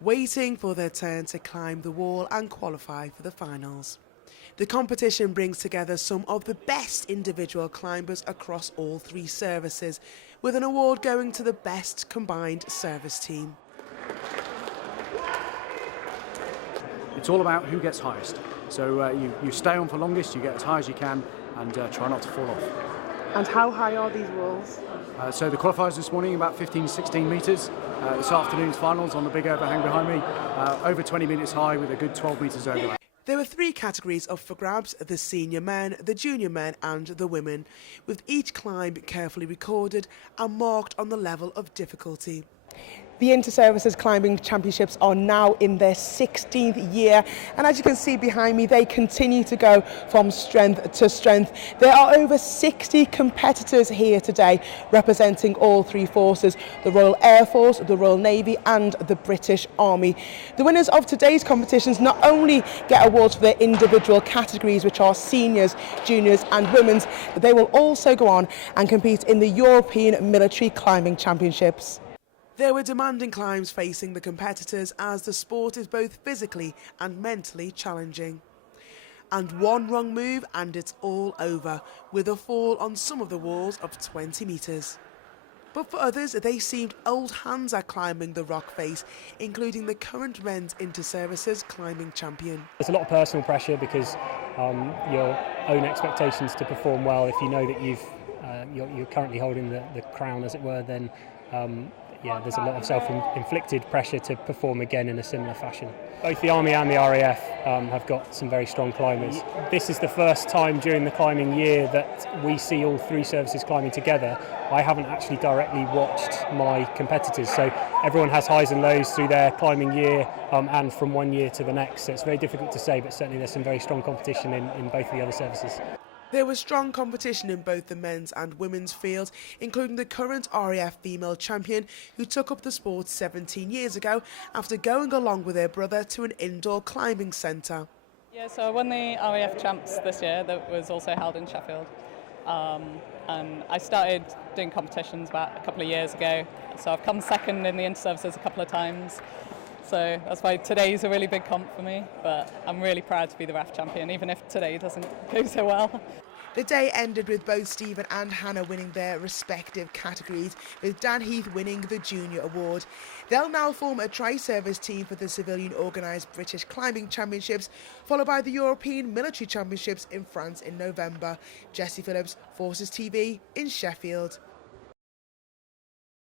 waiting for their turn to climb the wall and qualify for the finals. The competition brings together some of the best individual climbers across all three services, with an award going to the best combined service team. It's all about who gets highest. So you stay on for longest, you get as high as you can, and try not to fall off. And how high are these walls? So the qualifiers this morning about 15, 16 metres. This afternoon's finals on the big overhang behind me, over 20 metres high with a good 12 metres overlap. There were three categories up for grabs: the senior men, the junior men and the women, with each climb carefully recorded and marked on the level of difficulty. The Inter-Services Climbing Championships are now in their 16th year, and as you can see behind me, they continue to go from strength to strength. There are over 60 competitors here today representing all three forces: the Royal Air Force, the Royal Navy and the British Army. The winners of today's competitions not only get awards for their individual categories, which are seniors, juniors and women's, but they will also go on and compete in the European Military Climbing Championships. There were demanding climbs facing the competitors, as the sport is both physically and mentally challenging. And one wrong move and it's all over, with a fall on some of the walls of 20 metres. But for others, they seemed old hands at climbing the rock face, including the current men's Inter-Services climbing champion. There's a lot of personal pressure because your own expectations to perform well, if you know that you're currently holding the crown, as it were, then there's a lot of self-inflicted pressure to perform again in a similar fashion. Both the Army and the RAF have got some very strong climbers. This is the first time during the climbing year that we see all three services climbing together. I haven't actually directly watched my competitors, so everyone has highs and lows through their climbing year and from one year to the next, so it's very difficult to say, but certainly there's some very strong competition in both of the other services. There was strong competition in both the men's and women's field, including the current RAF female champion, who took up the sport 17 years ago after going along with her brother to an indoor climbing centre. Yeah, so I won the RAF Champs this year that was also held in Sheffield. And I started doing competitions about a couple of years ago, so I've come second in the Inter-Services a couple of times. So that's why today's a really big comp for me, but I'm really proud to be the RAF champion, even if today doesn't go so well. The day ended with both Stephen and Hannah winning their respective categories, with Dan Heath winning the Junior Award. They'll now form a tri-service team for the civilian organised British Climbing Championships, followed by the European Military Championships in France in November. Jessie Phillips, Forces TV in Sheffield.